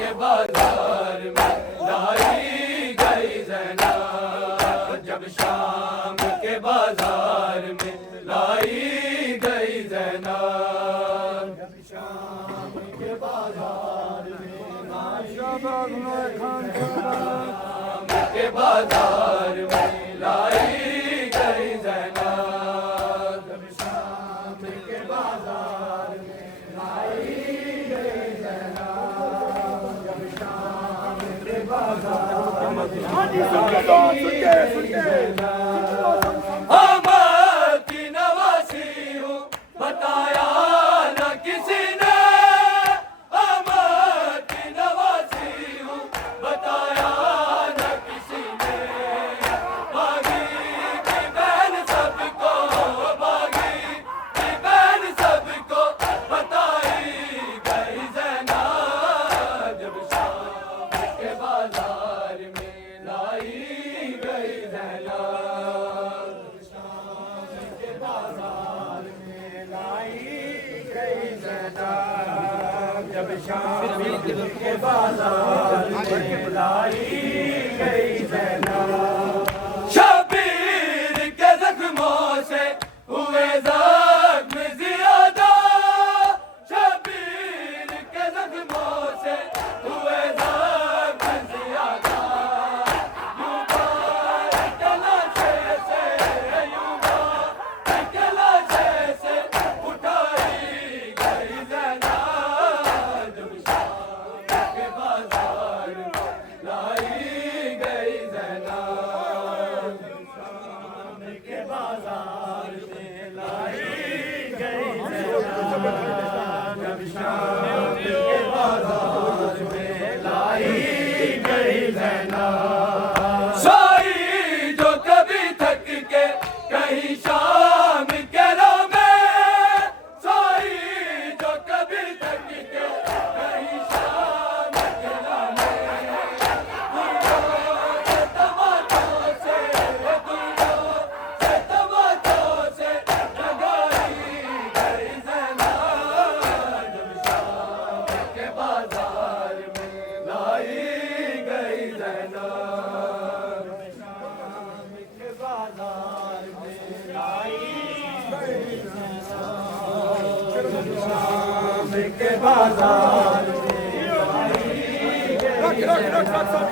के बाजार में लाई गई ज़ैनब, जब शाम के बाजार में लाई गई ज़ैनब, जब शाम के बाजार में के बाजार में लाई गई ज़ैनब, जब शाम के बाजार में लाई गई ज़ैनब, जब शाम के बाजार में अहमद की नवासी हूँ बताया न किसी ने, अहमद की नवासी हूँ बताया जब शाम के बाजार में लाई गई ज़ैनब, शबीर के ज़ख्मों से हुए ज़ख्म ज़ियादा, शबीर के ज़ख्मों से हुए ज़ख्म ज़ियादा, यूं बार के लाशे से, यूं बार के लाशे से उठाई गई ज़ैनब, जब शाम के बाजार में लाई गई ज़ैनब, सोई जो कभी थक के कहीं शाम के राह में, सोई जो कभी थक के कहीं शाम के राह में, दुनिया के तमाचों से, दुनिया के तमाचों से जगाई गई ज़ैनब, जब शाम के बाजार में लाई गई ज़ैनब, शाम के बाजार में लाई गई ज़ैनब, शाम के बाजार में लाई गई ज़ैनब,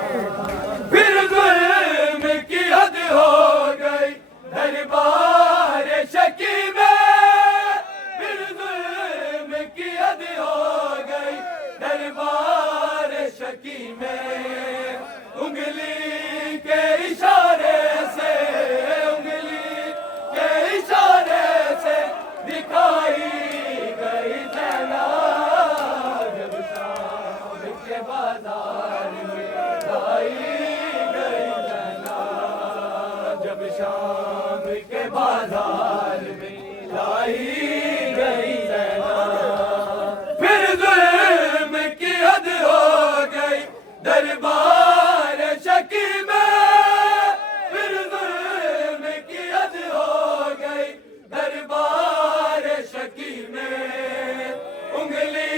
फिर जुल्म की हद हो गई दरबार शकी में, फिर जुल्म की हद हो गई दरबार शकी में, उंगली के इशारे से, उंगली के इशारे से दिखाई गई ज़ैनब, जब शाम के बाजार में लाई गई ज़ैनब, जब शाम के बाजार में लाई गई ज़ैनब, फिर जुल्म की हद हो गई दरबार शकी में, फिर जुल्म की हद हो गई दरबार शकी में, उंगली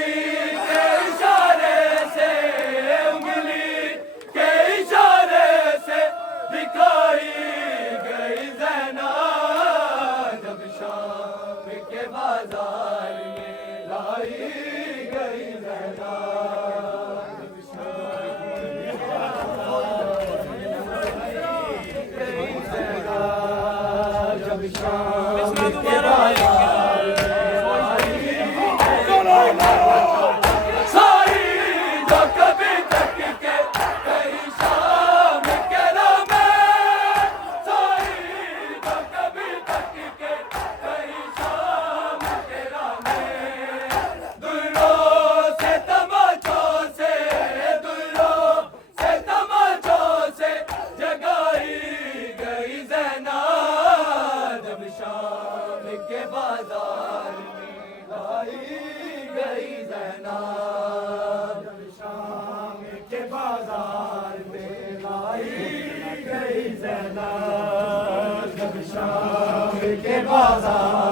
के इशारे से, उंगली के इशारे से दिखाई गई ज़ैनब, जब शाम के बाजार में लाई गई ज़ैनब, जब शाम के बाजार में लाई गई ज़ैनब, जब शाम के बाजार साई जो कभी तक के कहीं शाम के राह में, साई जो कभी तक के कहीं शाम के राह में, दुल्लों से तमाचों से, दुल्लों से तमाचों से जगाई गई ज़ैनब, जब शाम के बाजार में लाई गई ज़ैनब, जब शाम के बाजार में लाई गई ज़ैनब, जब शाम के बाजार